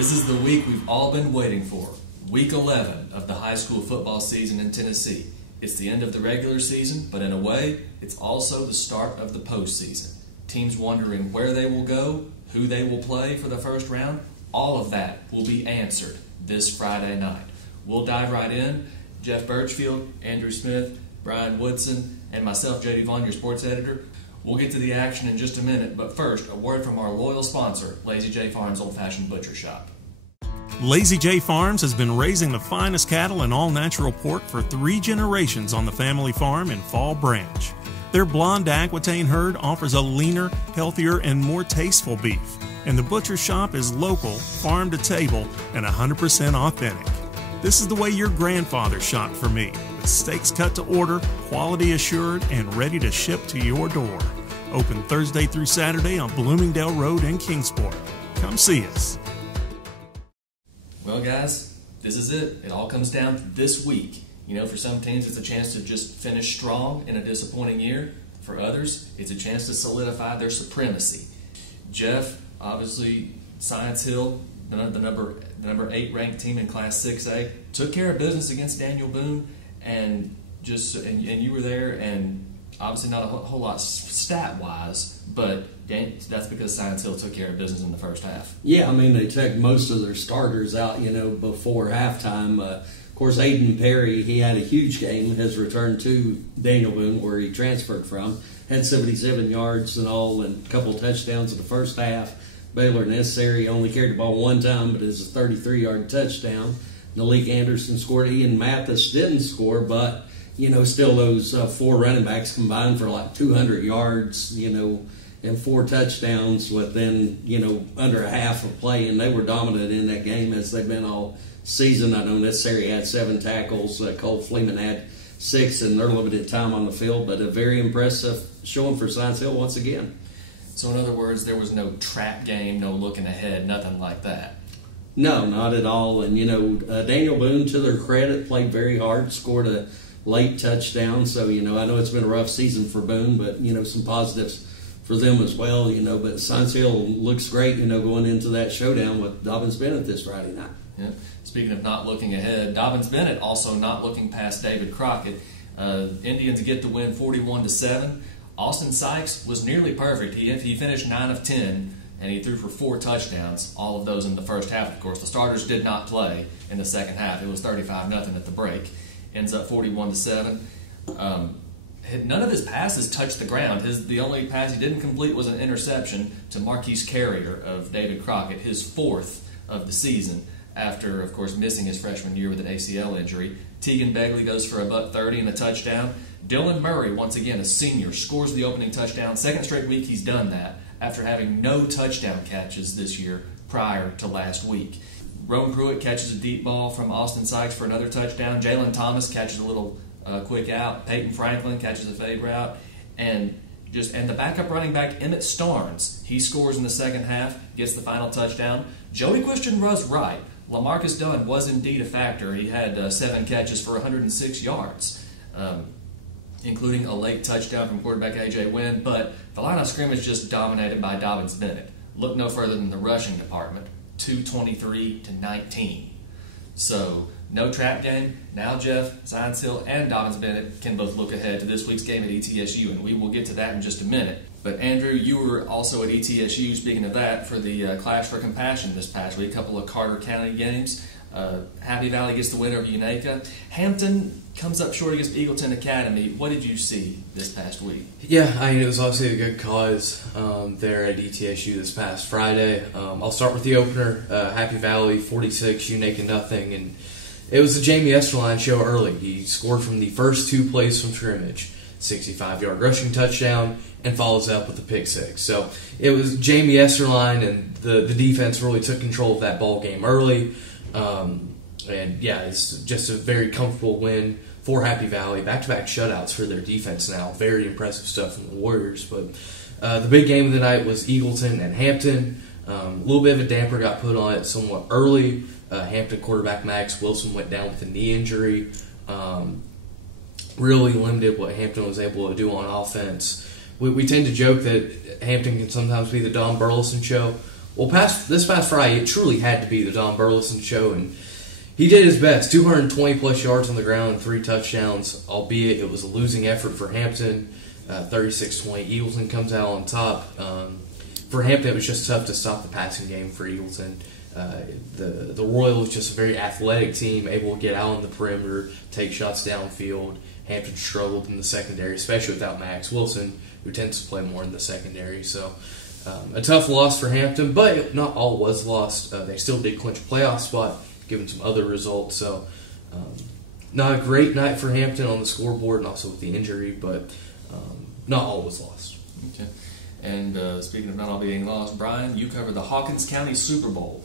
This is the week we've all been waiting for, week 11 of the high school football season in Tennessee. It's the end of the regular season, but in a way, it's also the start of the postseason. Teams wondering where they will go, who they will play for the first round, all of that will be answered this Friday night. We'll dive right in. Jeff Birchfield, Andrew Smith, Brian Woodson, and myself, J.D. Vaughn, your sports editor. We'll get to the action in just a minute, but first, a word from our loyal sponsor, Lazy J Farms Old Fashioned Butcher Shop. Lazy J Farms has been raising the finest cattle and all-natural pork for 3 generations on the family farm in Fall Branch. Their blonde Aquitaine herd offers a leaner, healthier, and more tasteful beef. And the butcher shop is local, farm to table, and 100% authentic. This is the way your grandfather shopped for meat, with steaks cut to order, quality assured, and ready to ship to your door. Open Thursday through Saturday on Bloomingdale Road in Kingsport. Come see us. Well, guys, this is it. It all comes down to this week. You know, for some teams, it's a chance to just finish strong in a disappointing year. For others, it's a chance to solidify their supremacy. Jeff, obviously, Science Hill, the number 8 ranked team in Class 6A, took care of business against Daniel Boone, and you were there, and obviously not a whole lot stat-wise, but that's because Science Hill took care of business in the first half. Yeah, I mean, they took most of their starters out, before halftime. Of course, Aiden Perry, he had a huge game, has returned to Daniel Boone, where he transferred from, had 77 yards and all, and a couple touchdowns in the first half. Baylor Necessary only carried the ball one time, but it's a 33-yard touchdown. Malik Anderson scored. Ian Mathis didn't score, but, still those 4 running backs combined for like 200 yards, and 4 touchdowns within, under a half of play. And they were dominant in that game as they've been all season. I know Necessary had 7 tackles. Cole Fleeman had 6 in their limited time on the field, but a very impressive showing for Science Hill once again. So in other words, there was no trap game, no looking ahead, nothing like that. No, not at all. And, Daniel Boone, to their credit, played very hard, scored a late touchdown. So, I know it's been a rough season for Boone, but, some positives for them as well, But Science Hill looks great, going into that showdown with Dobyns-Bennett this Friday night. Yeah. Speaking of not looking ahead, Dobyns-Bennett also not looking past David Crockett. Indians get the win 41-7. Austin Sykes was nearly perfect. He finished 9 of 10, and he threw for 4 touchdowns, all of those in the first half, of course. The starters did not play in the second half. It was 35-0 at the break. Ends up 41-7. None of his passes touched the ground. The only pass he didn't complete was an interception to Marquise Carrier of David Crockett, his 4th of the season, after, of course, missing his freshman year with an ACL injury. Tegan Begley goes for a $130 and a touchdown. Dylan Murray, once again a senior, scores the opening touchdown. Second straight week he's done that after having no touchdown catches this year prior to last week. Rome Pruitt catches a deep ball from Austin Sykes for another touchdown. Jalen Thomas catches a little quick out. Peyton Franklin catches a fade route. And the backup running back, Emmett Starnes, he scores in the second half, gets the final touchdown. Jody Christian was right. LaMarcus Dunn was indeed a factor. He had 7 catches for 106 yards, including a late touchdown from quarterback A.J. Wynn, but the line of scrimmage just dominated by Dobyns-Bennett. Look no further than the rushing department, 223-19. So, no trap game. Now Jeff, Science Hill, and Dobyns-Bennett can both look ahead to this week's game at ETSU, and we will get to that in just a minute. But Andrew, you were also at ETSU, speaking of that, for the Clash for Compassion this past week, a couple of Carter County games. Happy Valley gets the win over Unaka. Hampton comes up short against Eagleton Academy. What did you see this past week? Yeah, it was obviously a good cause there at ETSU this past Friday. I'll start with the opener. Happy Valley 46, Unaka nothing, and it was the Jamie Esterline show early. He scored from the first 2 plays from scrimmage, 65-yard rushing touchdown, and follows up with a pick 6. So it was Jamie Esterline, and the defense really took control of that ball game early. And yeah, it's just a very comfortable win for Happy Valley. Back-to-back shutouts for their defense now. Very impressive stuff from the Warriors. But the big game of the night was Eagleton and Hampton. A little bit of a damper got put on it somewhat early. Hampton quarterback Max Wilson went down with a knee injury. Really limited what Hampton was able to do on offense. We tend to joke that Hampton can sometimes be the Don Burleson show Well, this past Friday, it truly had to be the Don Burleson show, and he did his best. 220-plus yards on the ground and 3 touchdowns, albeit it was a losing effort for Hampton. 36-20. Eagleton comes out on top. For Hampton, it was just tough to stop the passing game for Eagleton. The Royals, just a very athletic team, able to get out on the perimeter, take shots downfield. Hampton struggled in the secondary, especially without Max Wilson, who tends to play more in the secondary. So a tough loss for Hampton, but not all was lost. They still did clinch a playoff spot, given some other results. So not a great night for Hampton on the scoreboard and also with the injury, but not all was lost. Okay. And speaking of not all being lost, Brian, you covered the Hawkins County Super Bowl.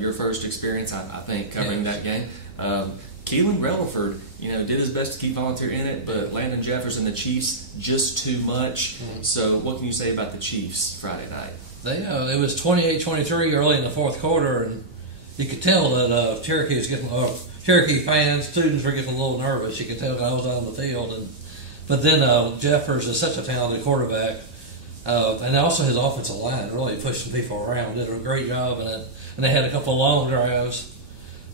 Your first experience, I think, covering that game. Keelan Relaford, did his best to keep Volunteer in it, but Landon Jeffers and the Chiefs just too much. So what can you say about the Chiefs Friday night? It was 28-23 early in the fourth quarter, and you could tell that Cherokee fans, students were getting a little nervous. You could tell that I was on the field, but then Jeffers is such a talented quarterback, and also his offensive line really pushing people around. Did a great job in it, and they had a couple of long drives.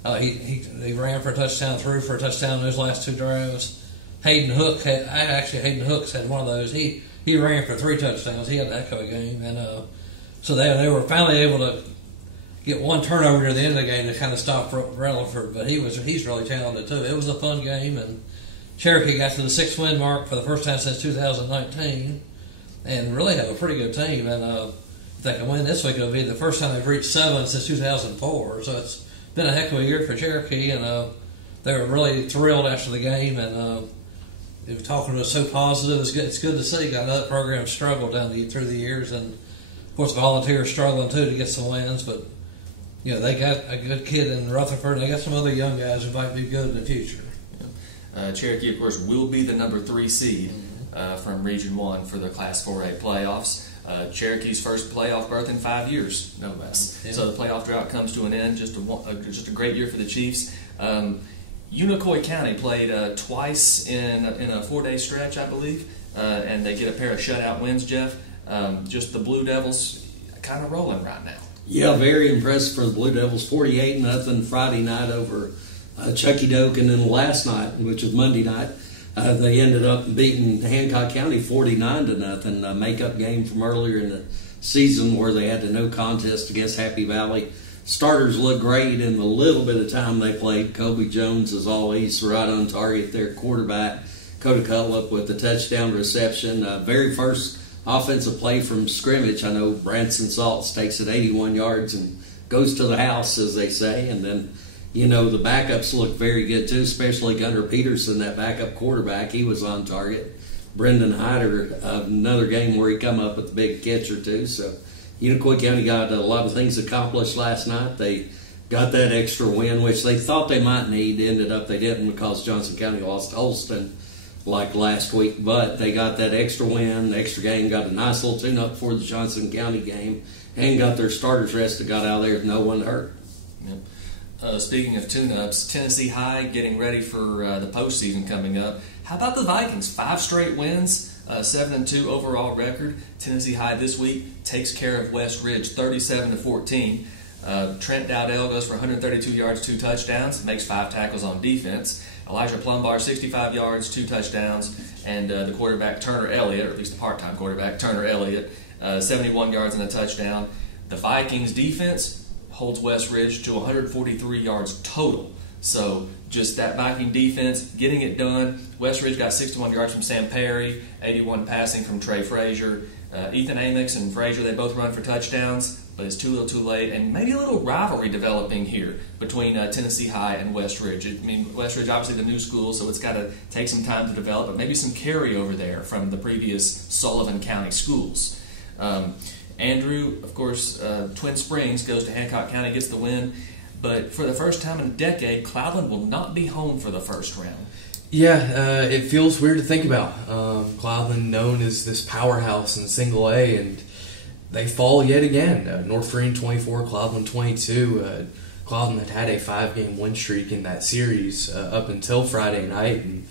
He ran for a touchdown, threw for a touchdown in those last 2 drives. Hayden Hooks had one of those. He ran for 3 touchdowns. He had a heck of a game, and so they were finally able to get one turnover near the end of the game to kind of stop Relaford. But he's really talented too. It was a fun game, and Cherokee got to the 6-win mark for the first time since 2019, and really have a pretty good team. And if they can win this week, it'll be the first time they've reached 7 since 2004. So it's been a heck of a year for Cherokee, and they were really thrilled after the game, and they were talking to us so positive. It's good to see. I know that program struggled through the years, and of course Volunteers struggling too to get some wins, but they got a good kid in Rutherford, and they got some other young guys who might be good in the future. Cherokee, of course, will be the number 3 seed from Region 1 for the Class 4A playoffs. Cherokee's first playoff berth in 5 years, no less. Yeah. So the playoff drought comes to an end. Just a great year for the Chiefs. Unicoi County played twice in a 4-day stretch, I believe, and they get a pair of shutout wins. Jeff, just the Blue Devils kind of rolling right now. Yeah, very impressed for the Blue Devils. 48-0 Friday night over Chucky Doak, and then last night, which was Monday night, they ended up beating Hancock County 49-0, a make-up game from earlier in the season where they had a no contest against Happy Valley. Starters looked great in the little bit of time they played. Kobe Jones is always right on target. Their quarterback, Coda Cutlup, with the touchdown reception. Very first offensive play from scrimmage. I know Branson Saltz takes it 81 yards and goes to the house, as they say, and then the backups look very good too, especially Gunnar Peterson, that backup quarterback. He was on target. Brendan Hyder, another game where he come up with a big catch or two. So Unicoi County got a lot of things accomplished last night. They got that extra win, which they thought they might need. Ended up they didn't because Johnson County lost to Holston like last week. But they got that extra win, the extra game, got a nice little tune-up for the Johnson County game, and got their starters rested, got out of there with no one hurt. Yep. Speaking of tune-ups, Tennessee High getting ready for the postseason coming up. How about the Vikings? 5 straight wins, 7-2 overall record. Tennessee High this week takes care of West Ridge 37-14. Trent Dowdell goes for 132 yards, 2 touchdowns, makes 5 tackles on defense. Elijah Plumbar, 65 yards, 2 touchdowns, and the quarterback Turner Elliott, or at least the part-time quarterback Turner Elliott, 71 yards and a touchdown. The Vikings defense holds West Ridge to 143 yards total. So just that Viking defense getting it done. West Ridge got 61 yards from Sam Perry, 81 passing from Trey Frazier. Ethan Amix and Frazier, they both run for touchdowns, but it's too little too late. And maybe a little rivalry developing here between Tennessee High and West Ridge. West Ridge, obviously the new school, so it's got to take some time to develop, but maybe some carryover there from the previous Sullivan County schools. Andrew, of course, Twin Springs goes to Hancock County, gets the win. But for the first time in a decade, Cloudland will not be home for the first round. Yeah, it feels weird to think about. Cloudland known as this powerhouse in single A, and they fall yet again. North Green 24, Cloudland 22. Cloudland had a 5-game win streak in that series up until Friday night. And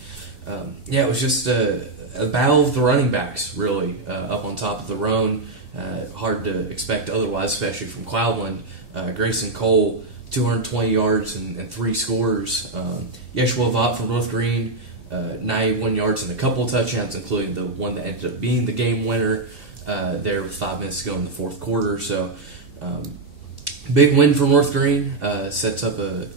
it was just a battle of the running backs, really, up on top of the Roan. hard to expect otherwise, especially from Cloudland. Grayson Cole, 220 yards and 3 scores. Yeshua Vaughn from North Green, 91 yards and a couple of touchdowns, including the one that ended up being the game winner there with 5 minutes to go in the fourth quarter. So big win for North Green. Sets up a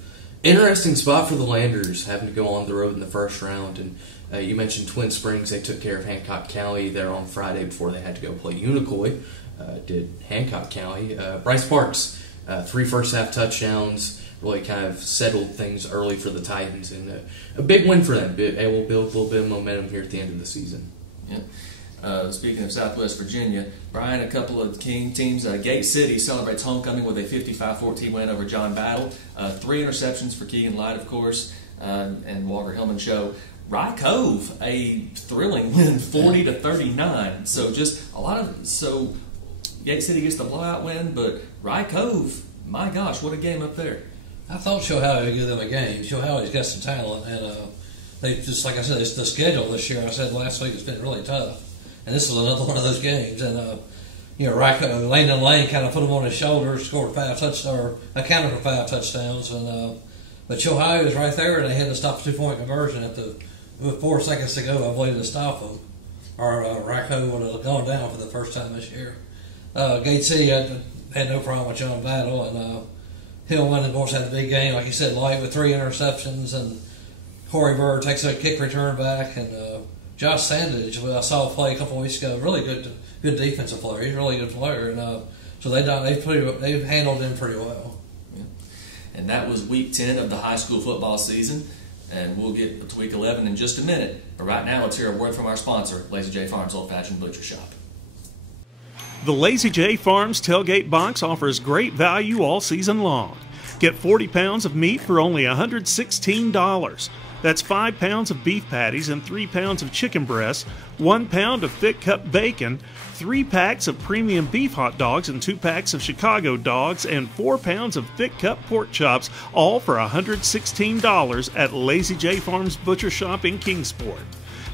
interesting spot for the Landers, having to go on the road in the first round. And you mentioned Twin Springs. They took care of Hancock County there on Friday before they had to go play Unicoi. Did Hancock County. Bryce Parks, 3 first-half touchdowns, really kind of settled things early for the Titans, and a big win for them. It will build a little bit of momentum here at the end of the season. Yeah. Speaking of Southwest Virginia, Brian, a couple of teams. Gate City celebrates homecoming with a 55-14 win over John Battle. 3 interceptions for Keegan Light, of course, and Walker Hillman Show. Rye Cove, a thrilling win, 40-39. So just a lot of Gate City gets the blowout win, but Rye Cove, my gosh, what a game up there. I thought Shohei would give them a game. Shohei's got some talent, and they just, like I said, it's the schedule this year. I said last week it's been really tough, and this is another one of those games. And Rye Cove, Landon Lane kind of put them on his shoulders, scored 5 touchdowns, accounted for 5 touchdowns, and but Shohei was right there, and they had to stop a 2-point conversion with 4 seconds to go, I believe, to stop them, or Rye Cove would have gone down for the first time this year. Gate City had no problem with John Battle, and Hillman, of course, had a big game, like you said, Light with 3 interceptions, and Corey Bird takes a kick return back, and Josh Sandage, I saw play a couple weeks ago, really good defensive player. He's a really good player, and so they've handled him pretty well. Yeah. And that was Week 10 of the high school football season, and we'll get to Week 11 in just a minute. But right now, let's hear a word from our sponsor, Lazy J Farms Old Fashioned Butcher Shop. The Lazy J Farms Tailgate Box offers great value all season long. Get 40 pounds of meat for only $116. That's 5 pounds of beef patties and 3 pounds of chicken breasts, 1 pound of thick cut bacon, 3 packs of premium beef hot dogs and 2 packs of Chicago dogs, and 4 pounds of thick cut pork chops, all for $116 at Lazy J Farms Butcher Shop in Kingsport.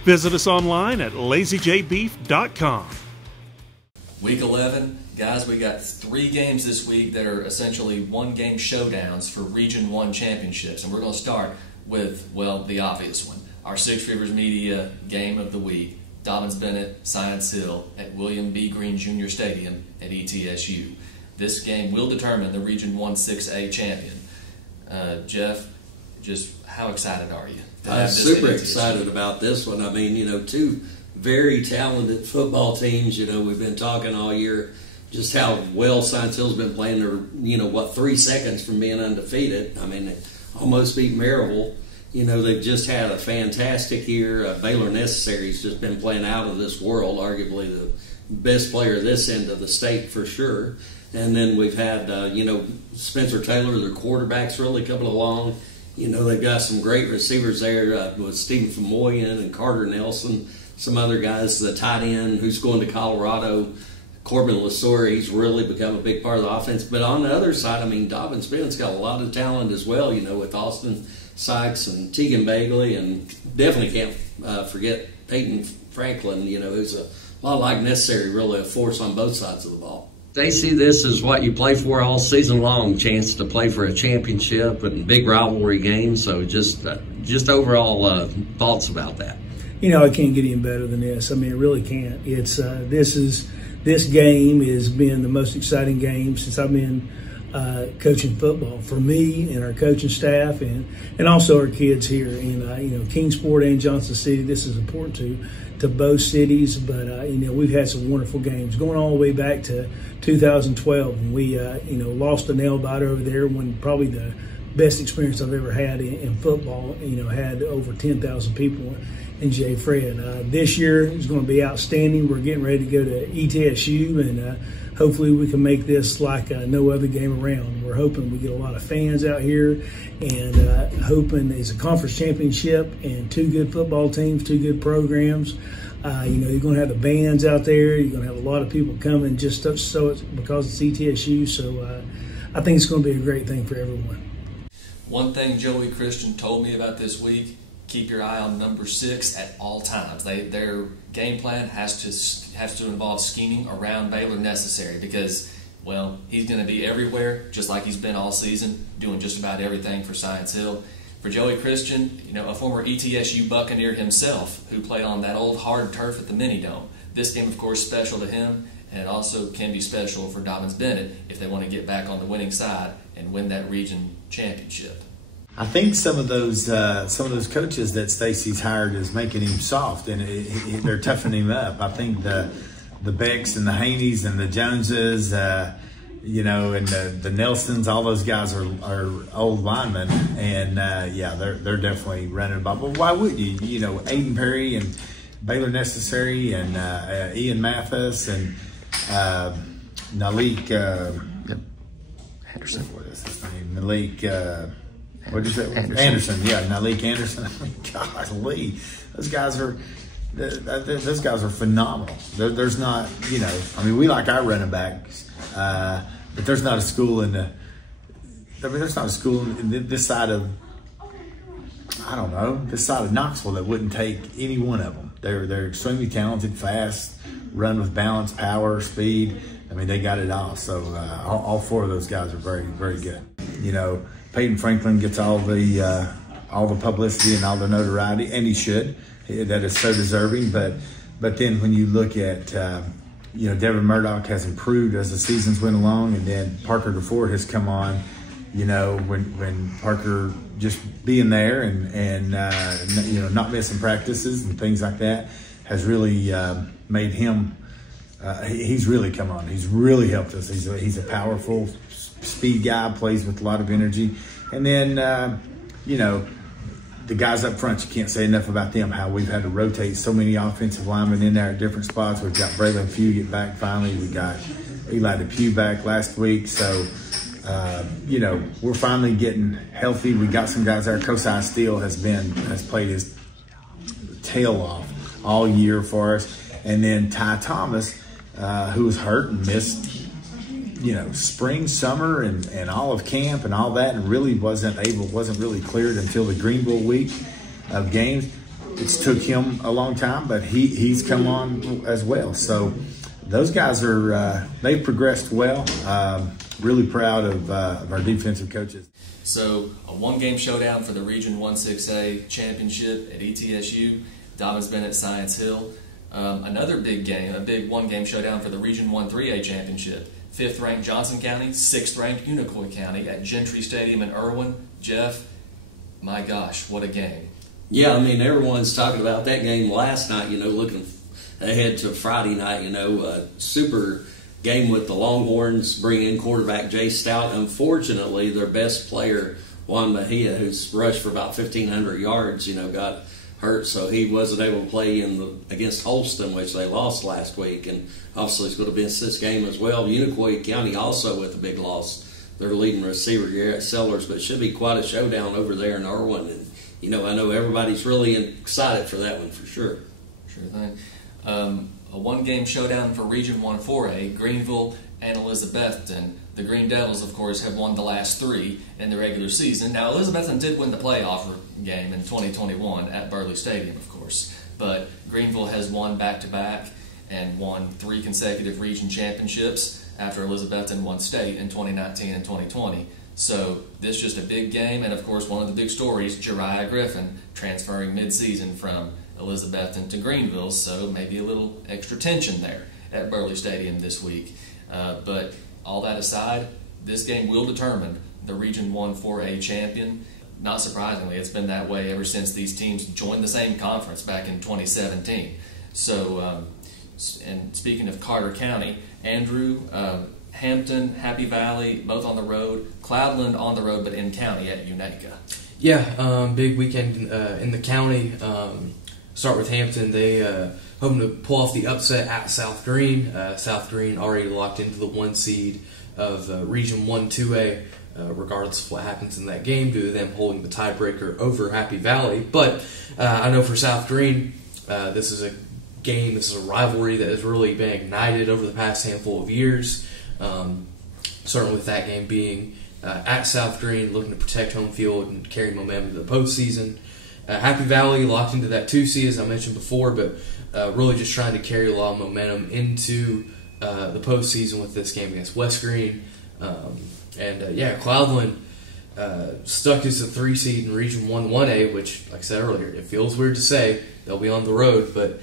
Visit us online at lazyjbeef.com. Week 11, guys, we got 3 games this week that are essentially one-game showdowns for Region 1 championships. And we're going to start with, well, the obvious one, our Six Rivers Media game of the week, Dobyns-Bennett Science Hill at William B. Green Jr. Stadium at ETSU. This game will determine the Region 1 6A champion. Jeff, just how excited are you? I'm super excited about this one. I mean, 2 very talented football teams. We've been talking all year just how well Science Hill's been playing. They're, 3 seconds from being undefeated. I mean, they almost beat Maryville. They've just had a fantastic year. Baylor Necessary's just been playing out of this world, arguably the best player this end of the state for sure. And then we've had, Spencer Taylor, their quarterback's really coming along. They've got some great receivers there with Stephen Famoyan and Carter Nelson. Some other guys, the tight end who's going to Colorado, Corbin Lasore, he's really become a big part of the offense. But on the other side, I mean, Dobyns-Bennett's got a lot of talent as well, with Austin Sykes and Tegan Bagley, and definitely can't forget Peyton Franklin, who's a lot like Necessary, really a force on both sides of the ball. They see this as what you play for all season long, chance to play for a championship and big rivalry games. So just overall thoughts about that. It can't get any better than this. I mean, it really can't. It's this game has been the most exciting game since I've been coaching football for me and our coaching staff and also our kids here in Kingsport and Johnson City. This is important to both cities, but we've had some wonderful games going all the way back to 2012 when we lost a nail biter over there, when probably the best experience I've ever had in football. Had over 10,000 people in J. Fred. This year is going to be outstanding. We're getting ready to go to ETSU, and hopefully we can make this like no other game around. We're hoping we get a lot of fans out here, and hoping it's a conference championship and 2 good football teams, 2 good programs. You're going to have the bands out there. You're going to have a lot of people coming just so it's because it's ETSU. So I think it's going to be a great thing for everyone. One thing Joey Christian told me about this week, keep your eye on number 6 at all times. Their game plan has to involve scheming around Baylor necessary because, well, he's going to be everywhere just like he's been all season, doing just about everything for Science Hill. For Joey Christian, a former ETSU Buccaneer himself who played on that old hard turf at the Mini-Dome. This game, of course, special to him, and it also can be special for Dobyns-Bennett if they want to get back on the winning side and win that region championship. I think some of those coaches that Stacy's hired is making him soft, and they're toughening him up. I think the Becks and the Haneys and the Joneses, and the Nelsons, all those guys are old linemen, and they're definitely running about. But why would you? Aiden Perry and Baylor Necessary and Ian Mathis and Malik Henderson. What is his name? Malik. What did you say? Anderson. Yeah, Malik Anderson. Golly, those guys are phenomenal. There's not, we like our running backs, but there's not a school there's not a school in this side of, this side of Knoxville that wouldn't take any one of them. They're extremely talented, fast, run with balance, power, speed. They got it all. So all 4 of those guys are very, very good. Peyton Franklin gets all the publicity and all the notoriety, and he should. That is so deserving. But then when you look at Devin Murdoch has improved as the seasons went along, and then Parker DeFord has come on. When Parker just being there and not missing practices and things like that has really made him. He's really come on. He's really helped us. He's a powerful speed guy, plays with a lot of energy. And then, the guys up front, you can't say enough about them, how we've had to rotate so many offensive linemen in there at different spots. We've got Braylon Fugit back finally. We got Eli DePue back last week. So, we're finally getting healthy. We got some guys there. Kosai Steele has played his tail off all year for us. And then Ty Thomas, who was hurt and missed spring, summer, and all of camp and all that, and really wasn't really cleared until the Greenville week of games. It's took him a long time, but he's come on as well. So those guys they've progressed well. Really proud of our defensive coaches. So a 1-game showdown for the Region 1-6A championship at ETSU, Dobyns-Bennett, Science Hill. Another big game, a big 1-game showdown for the Region 1-3A championship. 5th-ranked Johnson County, 6th-ranked Unicoi County at Gentry Stadium in Irwin. Jeff, my gosh, what a game. Yeah, everyone's talking about that game last night, looking ahead to Friday night, a super game with the Longhorns bringing in quarterback Jay Stout. Unfortunately, their best player, Juan Mejia, who's rushed for about 1,500 yards, got hurt, so he wasn't able to play against Holston, which they lost last week, and obviously it's going to miss this game as well. Unicoi County also with a big loss. Their leading receiver, Garrett Sellers, but it should be quite a showdown over there in Irwin. And, I know everybody's really excited for that one for sure. Sure thing. A 1-game showdown for Region 1-4A, Greenville and Elizabethton. The Green Devils, of course, have won the last 3 in the regular season. Now, Elizabethton did win the playoff game in 2021 at Burley Stadium, of course. But Greenville has won back-to-back and won 3 consecutive region championships after Elizabethton won state in 2019 and 2020. So this is just a big game. And, of course, one of the big stories, Jariah Griffin transferring mid-season from Elizabethton to Greenville. So maybe a little extra tension there at Burley Stadium this week. But all that aside, this game will determine the Region 1-4A champion. Not surprisingly, it's been that way ever since these teams joined the same conference back in 2017. So, and speaking of Carter County, Andrew, Hampton, Happy Valley, both on the road. Cloudland on the road, but in county at Unaka. Yeah, big weekend in the county. Start with Hampton. They hoping to pull off the upset at South Green. South Green already locked into the 1 seed of Region 1-2A, regardless of what happens in that game, due to them holding the tiebreaker over Happy Valley. But I know for South Green, this is a game, this is a rivalry that has really been ignited over the past handful of years. Certainly with that game being at South Green, looking to protect home field and carry momentum to the postseason. Happy Valley locked into that 2 seed, as I mentioned before, but really just trying to carry a lot of momentum into the postseason with this game against West Green. Cloudland stuck as a 3 seed in Region 1-1A, which, like I said earlier, it feels weird to say. They'll be on the road, but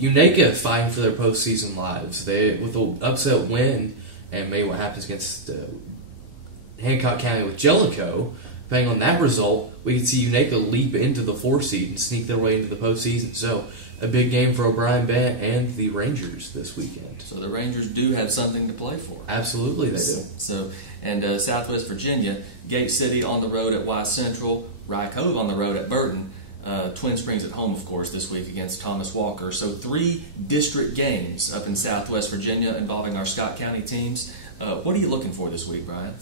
Unaka fighting for their postseason lives. They, with an upset win, and maybe what happens against Hancock County with Jellicoe, depending on that result, we could see Unaka leap into the 4 seed and sneak their way into the postseason. So a big game for O'Brien-Bennett and the Rangers this weekend. So the Rangers do have something to play for. Absolutely, they do. So, and Southwest Virginia, Gate City on the road at Y Central, Rye Cove on the road at Burton, Twin Springs at home, of course, this week against Thomas Walker. So 3 district games up in Southwest Virginia involving our Scott County teams. What are you looking for this week, Brian?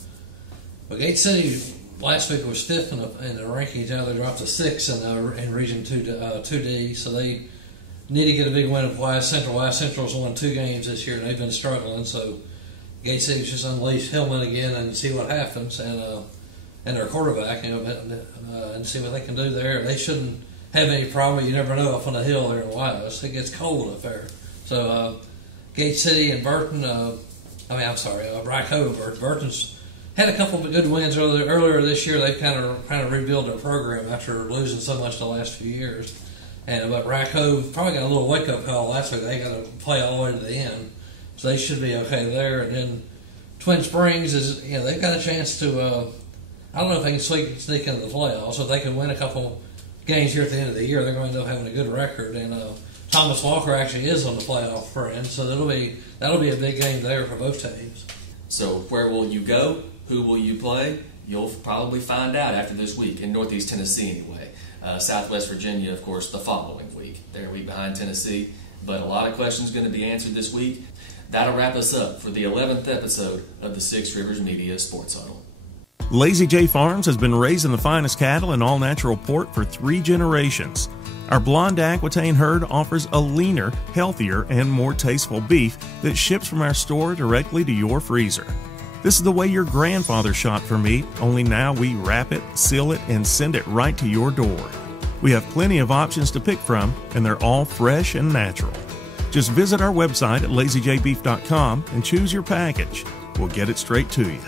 Well, Gate City last week was 5th in the rankings. Now they dropped to 6th in Region 2D, so they need to get a big win of Y Central. Y Central's won 2 games this year, and they've been struggling. So Gate City's just unleash Hillman again and see what happens, and their quarterback, and see what they can do there. They shouldn't have any problem. You never know up on the hill there in Wilderness. It gets cold up there. So Gate City and Burton. Rye Cove. Burton's had a couple of good wins earlier this year. They've kind of rebuilt their program after losing so much the last few years. But Rye Cove probably got a little wake-up call last week. They got to play all the way to the end, so they should be okay there. And then Twin Springs is, they've got a chance to. I don't know if they can sneak into the playoffs. If they can win a couple games here at the end of the year, they're going to end up having a good record. And Thomas Walker actually is on the playoff brand, so that'll be a big game there for both teams. So where will you go? Who will you play? You'll probably find out after this week in Northeast Tennessee anyway. Southwest Virginia, of course, the following week. They're a week behind Tennessee. But a lot of questions going to be answered this week. That'll wrap us up for the 11th episode of the Six Rivers Media Sports Huddle. Lazy J Farms has been raising the finest cattle in all-natural pork for 3 generations. Our blonde Aquitaine herd offers a leaner, healthier, and more tasteful beef that ships from our store directly to your freezer. This is the way your grandfather shot for meat, only now we wrap it, seal it, and send it right to your door. We have plenty of options to pick from, and they're all fresh and natural. Just visit our website at lazyjbeef.com and choose your package. We'll get it straight to you.